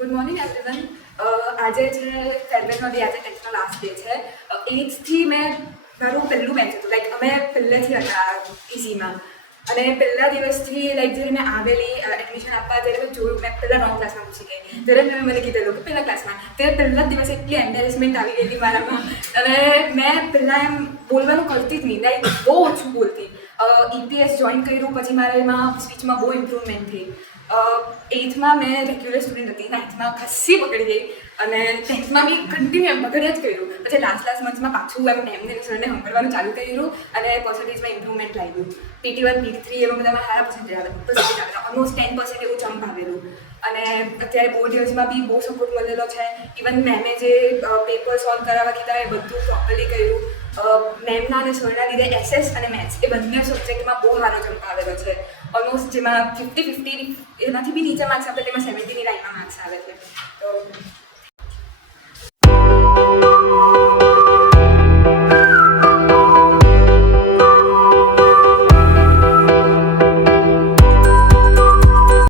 Good morning everyone. આજે છે ફેરવેલનો day, આજે 10th લાસ્ટ ડે છે. 8th મેં મારું પહેલું બેન્ચ હતું, લાઈક અમે પહેલેથી હતા ઇઝીમાં. અને પહેલા દિવસથી લાઈક જ્યારે મેં આવેલી એડમિશન આપવા ત્યારે મેં જોયું, મેં પહેલાં 9 ક્લાસમાં પૂછી ગઈ. જ્યારે મેં મને કીધેલું કે પહેલા ક્લાસમાં, ત્યારે પહેલા જ દિવસે એટલી એમ્બેરેસમેન્ટ આવી ગયેલી મારામાં. અને મેં પહેલાં એમ બોલવાનું કરતી જ નહીં, લાઈક બહુ ઓછું બોલતી. EPS જોઈન કર્યું પછી મારે એમાં સ્પીચમાં બહુ ઇમ્પ્રુવમેન્ટ થઈ. 8thમાં મેં રેગ્યુલર સ્ટુડન્ટ હતી, 9thમાં ખાસી બગડી ગઈ અને 10thમાં બી કન્ટિન્યુ એમ બગડ્યા જ કર્યું. પછી લાસ્ટ મંથમાં પાછું એમ એમને સરને સાંભળવાનું ચાલુ કર્યું અને પર્સન્ટેજમાં ઇમ્પ્રુવમેન્ટ લાવ્યું. PT1 PT3 એમાં બધામાં સારા પર્સન્ટેજ આવેલા, ઓલમોસ્ટ 10% એવું જમ્પ આવેલું. અને અત્યારે બોર્ડ યર્સમાં બી બહુ સપોર્ટ મળેલો છે. ઇવન મેમે જે પેપર સોલ્વ કરાવવા કીધા એ બધું પ્રોપરલી કર્યું. મેમના અને સરના લીધે SS અને મેથ્સ એ બંને સબ્જેક્ટમાં બહુ સારો જમ્પ આવેલો છે. ઓલમોસ્ટ જેમાં 50-50 એનાથી બી નીચે માર્ક્સ આપે તેમાં 70ની લાઈનમાં માર્ક્સ આવે છે. તો